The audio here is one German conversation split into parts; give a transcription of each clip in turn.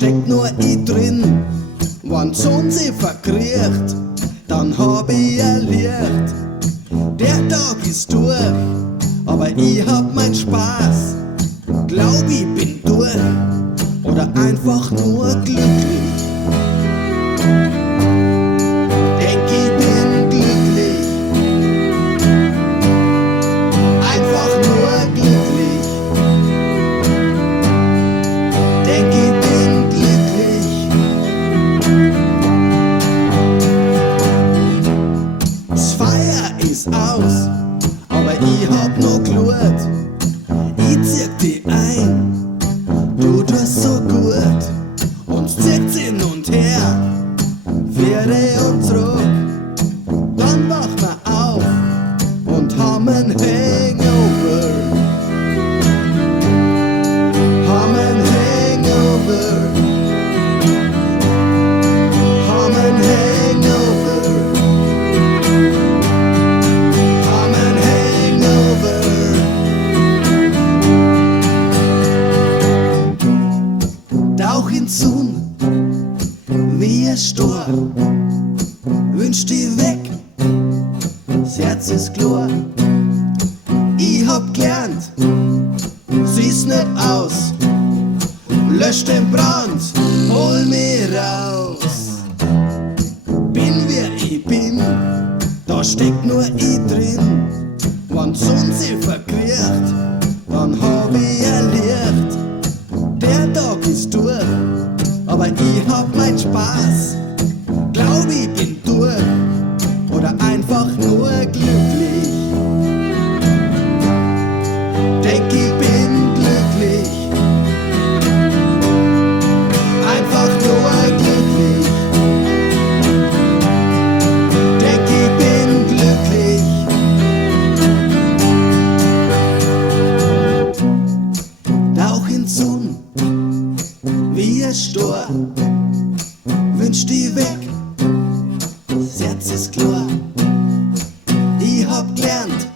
steckt nur ich drin. Wenn die Sonne sie verkriecht, dann hab ich ein Licht. Der Tag ist durch, aber ich hab mein Spaß. Glaub ich bin durch oder einfach nur glücklich. Denk ich bin glücklich, einfach nur glücklich. Denk ich bin glücklich. Das Feuer ist aus, aber ich hab noch Glut. Ich zieh dich ein, du tust so gut. Uns zieht's hin und her, Viere und zurück. Dann wachen wir auf und haben ein Hangover. Haben ein Hangover. Haben ein Hangover. Haben ein Hangover. Tauch in Sonne wie ein Sturm, wünsch dich weg, das Herz ist klar. Ich hab gelernt, sieh's nicht aus, lösch den Brand, hol mich raus. Bin wer ich bin, da steckt nur ich drin. Wenn die Sonne sie verkriecht, dann hab ich ein Licht. Der Tag ist durch, aber ich hab mein Spaß. Glaub ich bin durch oder einfach nur glücklich. Denk ich bin glücklich, einfach nur glücklich. Denk ich bin glücklich. Tauch in Sonne wie ein Sturm, wünsch dich weg, das Herz ist klar. Ich hab gelernt,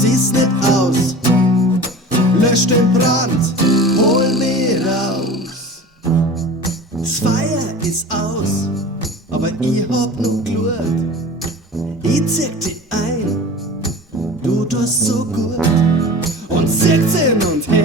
sieh's nicht aus, lösch den Brand, hol mich raus. Das Feuer ist aus, aber ich hab noch Glut. Ich zieh dich ein, du tust so gut. Und zieht's hin und her,